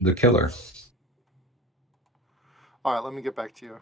The killer. All right, let me get back to you.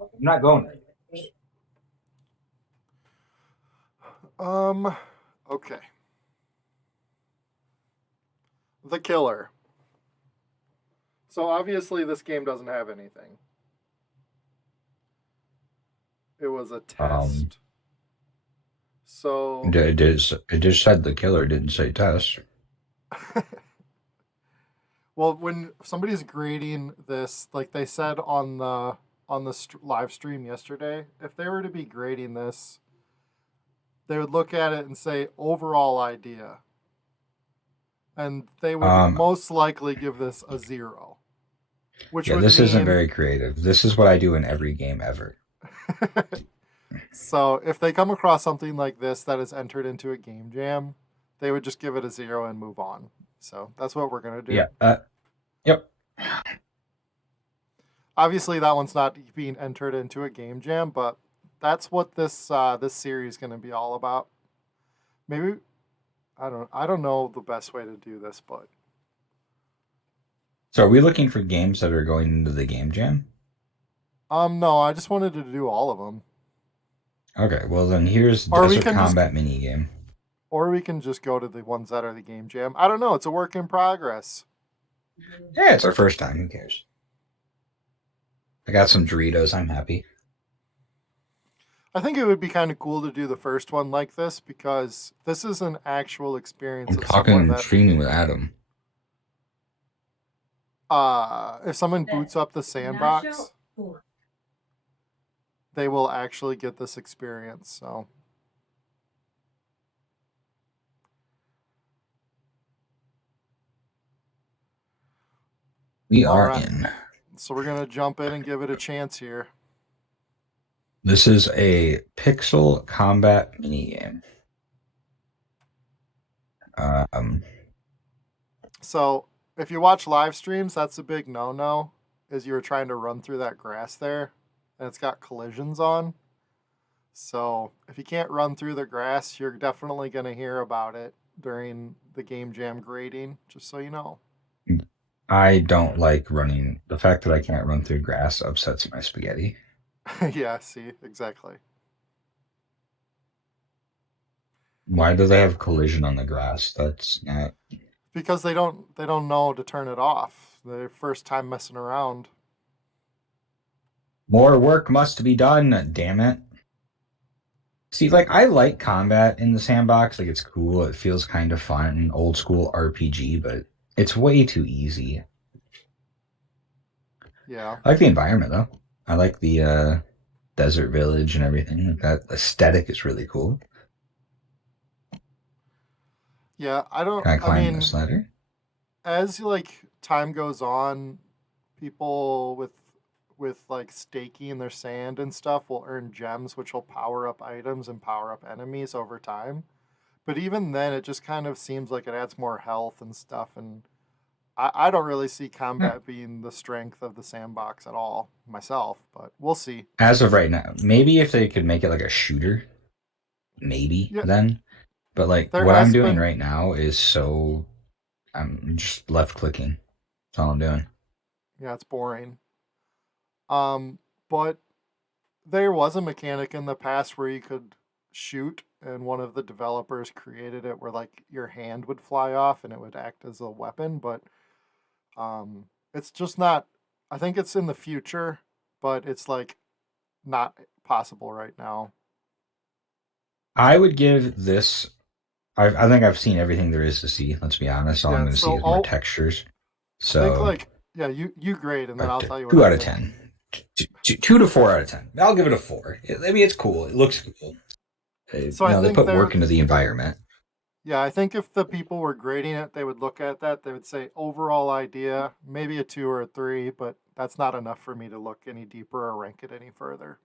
I'm not going there. Um, okay. The killer. So obviously this game doesn't have anything. It was a Um, test. So it just said the killer, didn't say test. well, when somebody's grading this, like they said on the live stream yesterday, if they were to be grading this, they would look at it and say overall idea, and they would Um, most likely give this a 0, which yeah, would this isn't mean very creative. This is what I do in every game ever. so if they come across something like this that is entered into a game jam, they would just give it a 0 and move on. So that's what we're gonna do. Yeah. Yep. Obviously, that one's not being entered into a game jam, but that's what this series is gonna be all about. Maybe I don't know the best way to do this, but So are we looking for games that are going into the game jam? no, I just wanted to do all of them, Okay, well then here's or we Desert can just Combat minigame. go to the ones that are the game jam. I don't know. It's a work in progress. Yeah, it's our first time. Who cares? I got some Doritos. I'm happy. I think it would be kind of cool to do the first one like this because this is an actual experience I'm of someone talking that streaming with Adam. if someone boots up the Sandbox, they will actually get this experience. So, We all are right. in. So we're gonna jump in and give it a chance here. This is a pixel combat minigame. Um, So if you watch live streams, that's a big no-no. Is you were trying to run through that grass there, and it's got collisions on. So if you can't run through the grass, you're definitely gonna hear about it during the game jam grading. Just so you know. I don't like running. The fact that I can't run through grass upsets my spaghetti. Yeah. See, exactly. Why do they have collision on the grass? That's not. Because they don't know to turn it off. Their first time messing around. More work must be done, damn it. See, like, I like combat in the sandbox. Like, it's cool. It feels kind of fun, old school RPG, but it's way too easy. Yeah. I like the environment, though. I like the desert village and everything. Like, that aesthetic is really cool. Yeah. I don't. Can I I climb mean, this ladder? as like time goes on, people with like staking their sand and stuff will earn gems, which will power up items and power up enemies over time. But even then, it just kind of seems like it adds more health and stuff. And I don't really see Eh, combat being the strength of the sandbox at all myself, but we'll see. as of right now, maybe if they could make it like a shooter, maybe Yeah, then. But like there what I'm has doing been. right now is so I'm just left clicking. That's all I'm doing. Yeah, it's boring. Um, but there was a mechanic in the past where you could shoot, and one of the developers created it where like your hand would fly off and it would act as a weapon. But it's just not. I think it's in the future, but it's like not possible right now. I would give this. I think I've seen everything there is to see. Let's be honest. All I'm Yeah. going to see So is more I'll textures. think So like yeah, you grade, and then I'll tell you what two I out of think. 10. Two to 4 out of 10. I'll give it a four. I mean, it's cool. It looks cool. So I They think put they're work into the environment. yeah, I think if the people were grading it, they would look at that. They would say overall idea, maybe a 2 or a 3, but that's not enough for me to look any deeper or rank it any further.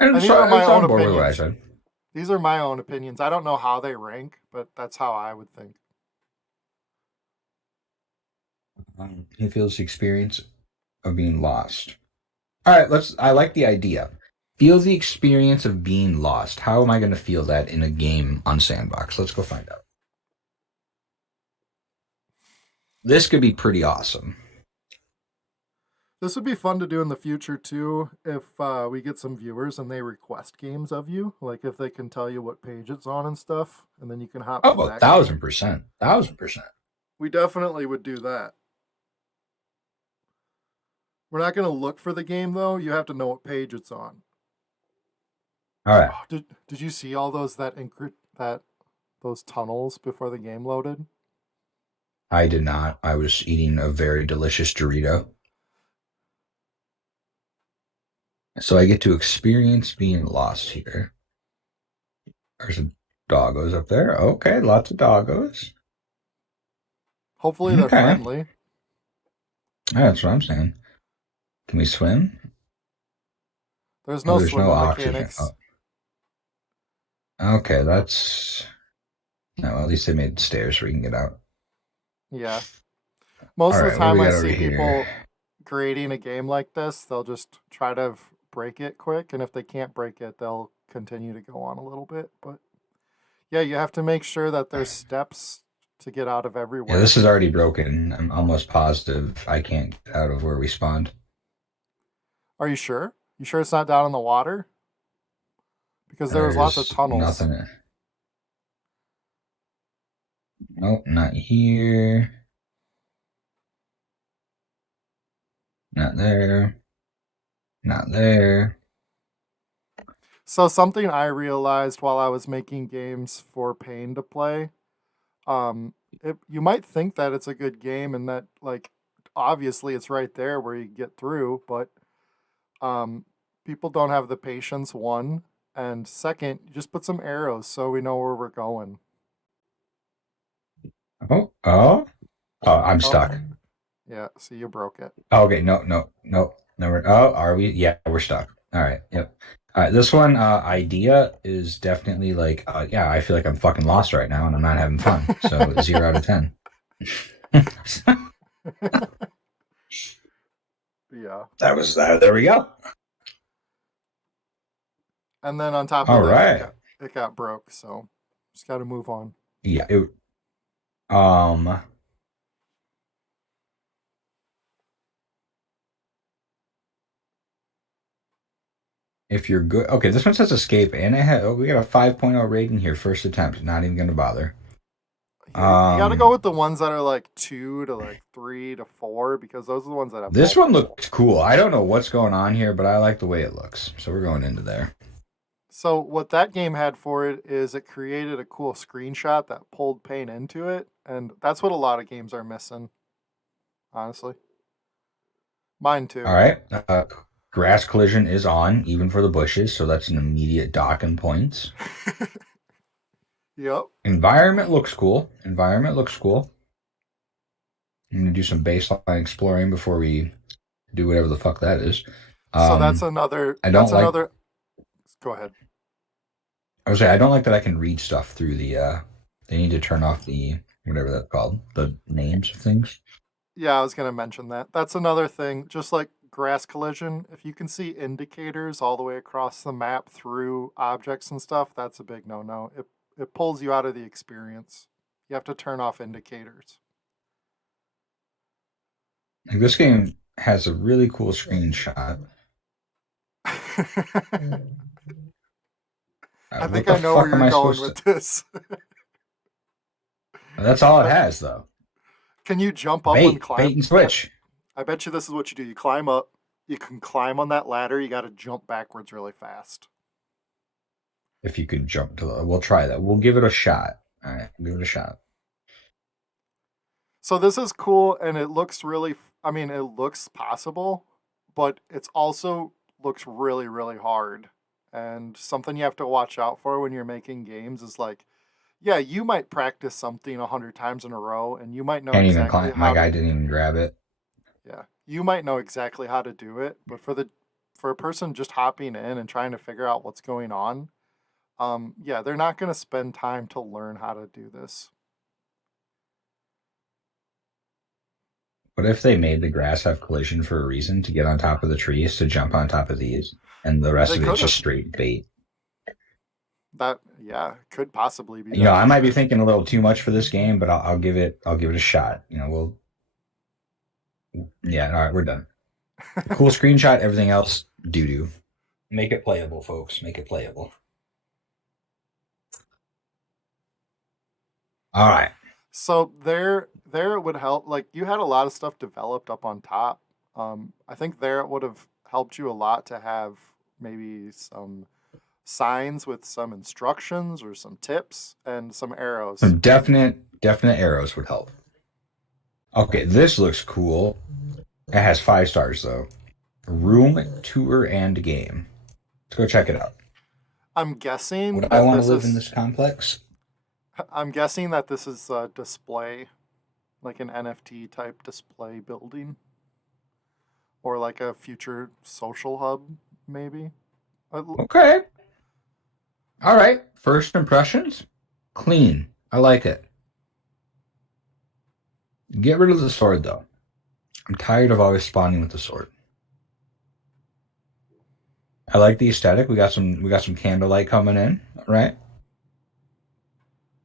And And these are my it's own on board with what I opinions. said. These are my own opinions. I don't know how they rank, but that's how I would think. He feels the experience of being lost. All right, let's. I like the idea. Feel the experience of being lost. How am I going to feel that in a game on Sandbox? Let's go find out. This could be pretty awesome. This would be fun to do in the future too if we get some viewers and they request games of you. Like if they can tell you what page it's on and stuff, and then you can hop to Oh, a that thousand game. percent, 1,000%. We definitely would do that. We're not going to look for the game though. You have to know what page it's on. All right. Oh, did you see all those that those tunnels before the game loaded? I did not. I was eating a very delicious Dorito. So I get to experience being lost here. There's a doggos up there. Okay, lots of doggos. Hopefully they're Okay. friendly. That's what I'm saying. Can we swim? There's Oh, no there's no swimming oxygen. mechanics. Oh, okay, that's... No, at least they made stairs so we can get out. Yeah. Most All of the right, what do time we I got over see here? people creating a game like this, they'll just try to break it quick, and if they can't break it, they'll continue to go on a little bit. But yeah, you have to make sure that there's steps to get out of Yeah, everywhere. this is already broken. I'm almost positive I can't get out of where we spawned. Are you sure? You sure it's not down in the water? Because there was lots of There's tunnels. nothing. Nope, not here. Not there. Not there. So something I realized while I was making games for Pain to play, you might think that it's a good game and that like obviously it's right there where you get through, but um, people don't have the patience. One, and second, just put some arrows so we know where we're going. Oh, oh, oh, I'm Oh, stuck. yeah. See, you broke it. Oh, okay, no, no, no, no. Oh, are we? Yeah, we're stuck. All right, yep. All right, this one idea is definitely like, yeah, I feel like I'm fucking lost right now and I'm not having fun. So 0 out of 10. Yeah. That was that. There we go. And then on top All of that, right. it got broke. So just got to move on. Yeah. Um. If you're good, okay. This one says escape, and we got a 5.0 rating here. First attempt. Not even gonna bother. Yeah, you got to go Um. with the ones that are like 2 to like 3 to 4 because those are the ones that have This one multiple. looks cool. I don't know what's going on here, but I like the way it looks. So we're going into there. So what that game had for it is it created a cool screenshot that pulled Paint into it, and that's what a lot of games are missing, honestly. Mine All too. right. Grass collision is on, even for the bushes, so that's an immediate docking points. Yep. Environment looks cool. Environment looks cool. I'm gonna do some baseline exploring before we do whatever the fuck that is. So that's Um, another. I That's don't like. another. Go ahead. I would say I don't like that I can read stuff through the. They need to turn off the whatever that's called, the names of things. Yeah, I was gonna mention that. That's another thing. Just like grass collision, if you can see indicators all the way across the map through objects and stuff, that's a big no-no. It pulls you out of the experience. You have to turn off indicators. Like this game has a really cool screenshot. I What think the I know where fuck am you're I going supposed with to? this. That's all it Uh, has, though. Can you jump up and Bait, climb? bait and switch. I bet you this is what you do. You climb up. You can climb on that ladder. You got to jump backwards really fast. If you could jump to we'll try that. We'll give it a shot. All right, give it a shot. So this is cool, and it looks really. I mean, it looks possible, but it's also looks really, really hard. And something you have to watch out for when you're making games is like, yeah, you might practice something 100 times in a row, and you might know Can't even exactly climb. My how to. guy didn't even grab it. Yeah, you might know exactly how to do it, but for a person just hopping in and trying to figure out what's going on, yeah, they're not going to spend time to learn how to do this. What if they made the grass have collision for a reason to get on top of the trees to jump on top of these, and the rest They of it's could just have. straight bait? That yeah, could possibly be You know, that I might be feature. thinking a little too much for this game, but I'll give it a shot. You know, Yeah, all right, we're done. Cool screenshot. Everything else, doo doo. Make it playable, folks. Make it playable. All right. So there it would help. Like you had a lot of stuff developed up on top. I think there it would have helped you a lot to have maybe some signs with some instructions or some tips and some arrows. Some definite arrows would help. Okay, this looks cool. It has 5 stars though. Room, tour, and game. Let's go check it out. I'm guessing Would I that want to this live in is this complex? I'm guessing that this is a display, like an NFT type display building, or like a future social hub, maybe. Okay. All right. First impressions? Clean. I like it. Get rid of the sword though. I'm tired of always spawning with the sword. I like the aesthetic. We got some candlelight coming in. All right.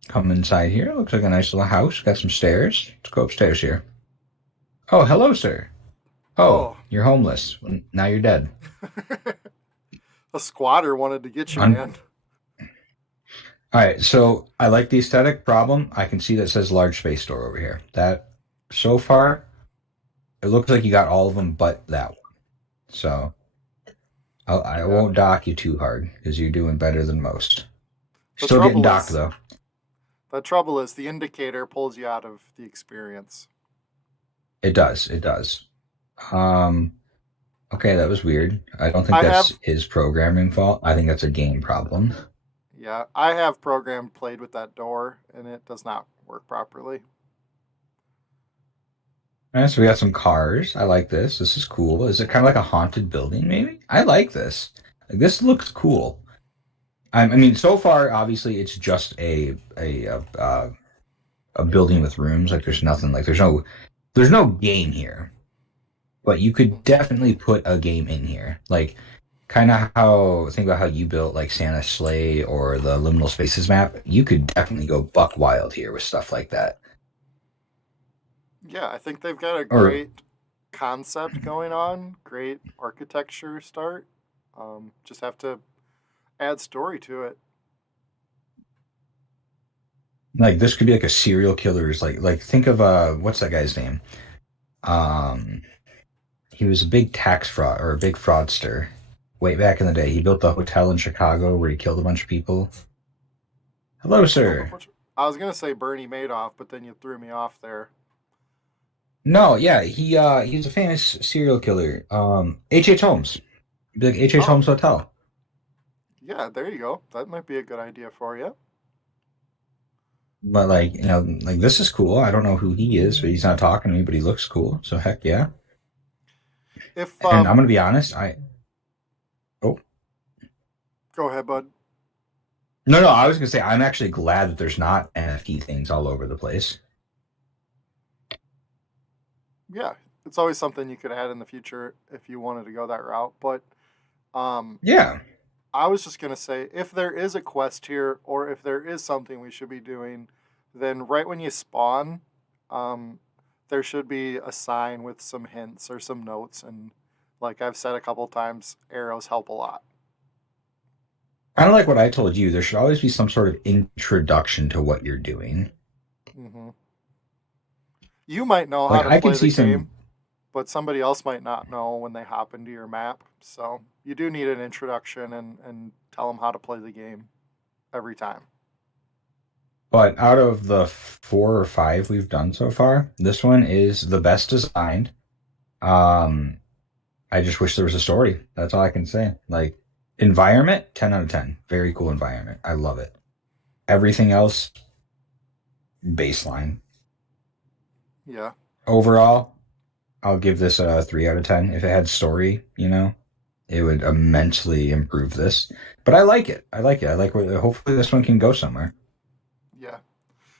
Come inside here. Looks like a nice little house. Got some stairs. Let's go upstairs here. Oh, hello, sir. Oh, Oh, you're homeless. Now you're dead. a squatter wanted to get you, Un- man. All right, so I like the aesthetic problem. I can see that says large space store over here. That so far, it looks like you got all of them but that one. So I Yeah. won't dock you too hard because you're doing better than most. The Still getting trouble docked is, though. the trouble is, the indicator pulls you out of the experience. It does. It does. Um. Okay, that was weird. I don't think I that's have, his programming fault. I think that's a game problem. yeah, I have programmed played with that door, and it does not work properly. All right, so we got some cars. I like this. This is cool. Is it kind of like a haunted building? Maybe. I like this. Like, this looks cool. I mean, so far, obviously, it's just a building with rooms. Like, there's nothing. Like, there's no game here. But you could Mhm. definitely put a game in here. Like, kind of how think about how you built like Santa Sleigh or the Liminal Spaces map. You could definitely go buck wild here with stuff like that. Yeah, I think they've got a Or great concept going on, great architecture start. Just have to add story to it. like this could be like a serial killer's like think of what's that guy's name? Um, he was a big tax fraud or a big fraudster way back in the day. He built the hotel in Chicago where he killed a bunch of people. Hello, Killed a sir. bunch. I was gonna say Bernie Madoff, but then you threw me off there. No, yeah, he's a famous serial killer. H. Holmes. Big H. Oh, Holmes Hotel. yeah, there you go. That might be a good idea for you. But like, like this is cool. I don't know who he is, but he's not talking to me, but he looks cool. So heck yeah. If And I'm gonna be honest, I oh go ahead, bud. no, I was gonna say I'm actually glad that there's not NFT things all over the place. Yeah, it's always something you could add in the future if you wanted to go that route. But um, Yeah. I was just gonna say if there is a quest here, or if there is something we should be doing, then right when you spawn, um, there should be a sign with some hints or some notes. And like I've said a couple times, arrows help a lot. Kind of like what I told you, there should always be some sort of introduction to what you're doing. Hmm. You might know how Like to I play could the see game, some but somebody else might not know when they hop into your map. So you do need an introduction and tell them how to play the game every time. but out of the 4 or 5 we've done so far, this one is the best designed. Um, I just wish there was a story. That's all I can say. Like environment, 10 out of 10. Very cool environment. I love it. Everything else, baseline. Yeah. Overall, I'll give this a 3 out of 10. If it had story, it would immensely improve this. But I like it. I like it. I like where hopefully this one can go somewhere. Yeah.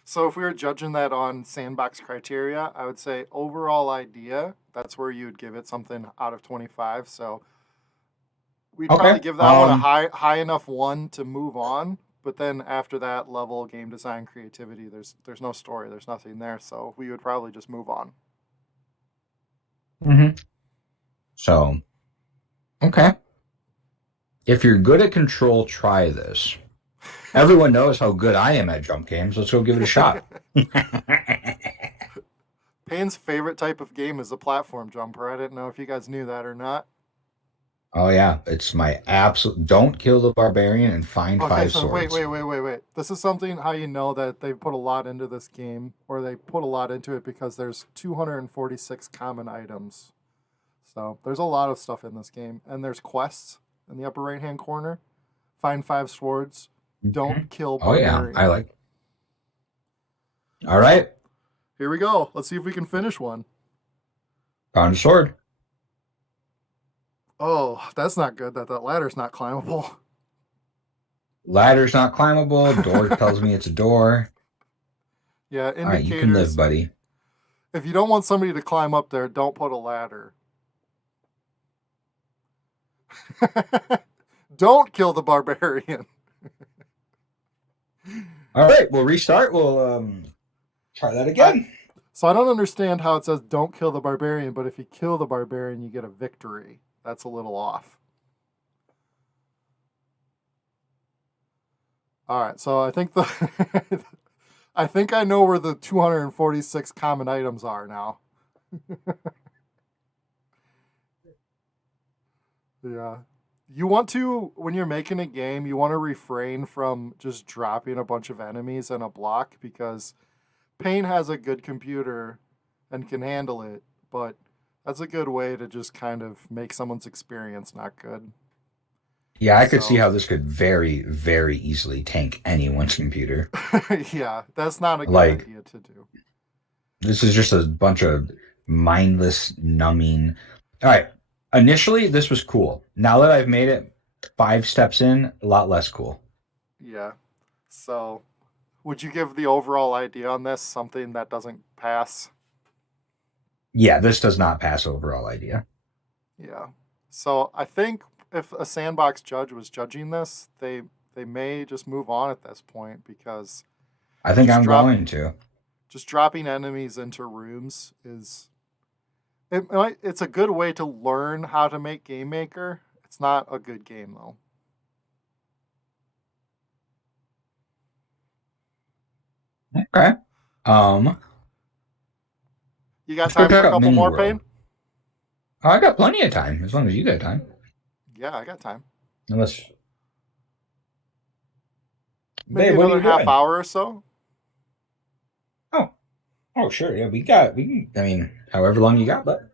So if we were judging that on Sandbox criteria, I would say overall idea, that's where you would give it something out of 25. So we'd probably Okay. give that one a high enough one to move on, but then after that level game design creativity, there's no story, there's nothing there, so we would probably just move on. Hmm. So, okay. If you're good at Control, try this. Everyone knows how good I am at jump games. Let's go give it a shot. Payne's favorite type of game is a platform jumper. I didn't know if you guys knew that or not. Oh yeah, it's my absolute. Don't kill the barbarian and find Okay, five so swords. wait. This is something how you know that they've put a lot into this game, or they put a lot into it because there's 246 common items. So there's a lot of stuff in this game, and there's quests in the upper right hand corner. Find five swords. Mhm. Don't kill Oh yeah, I barbarian. like. All So right, here we go. Let's see if we can finish one. found a sword. Oh, that's not good. That ladder's not climbable. Ladder's not climbable. Door tells me it's a door. Yeah, All right, you can live, indicators. buddy. If you don't want somebody to climb up there, don't put a ladder. Don't kill the barbarian. All right, we'll restart. We'll try that I again. so I don't understand how it says don't kill the barbarian, but if you kill the barbarian, you get a victory. That's a little off. All right, so I think the I think I know where the 246 common items are now. Yeah. You want to, when you're making a game, you want to refrain from just dropping a bunch of enemies in a block because Pain has a good computer and can handle it, but that's a good way to just kind of make someone's experience not good. Yeah, I could see So, how this could very, very easily tank anyone's computer. yeah, that's not a good Like, idea to do. this is just a bunch of mindless numbing. All right. Initially, this was cool. Now that I've made it 5 steps in, a lot less cool. Yeah. So, would you give the overall idea on this something that doesn't pass? Yeah, this does not pass overall idea. Yeah. So I think if a sandbox judge was judging this, they may just move on at this point because I think just I'm drop going to. just dropping enemies into rooms is it's a good way to learn how to make Game Maker. It's not a good game though. Okay. Um, You got let's go time for check a out couple Mini more, World. Pain? Oh, I got plenty of time, as long as you got time. Yeah, I got time. Unless, Maybe babe, what are another you half doing? hour or so. Oh, oh, sure. Yeah, we can, I mean, however long you got, but.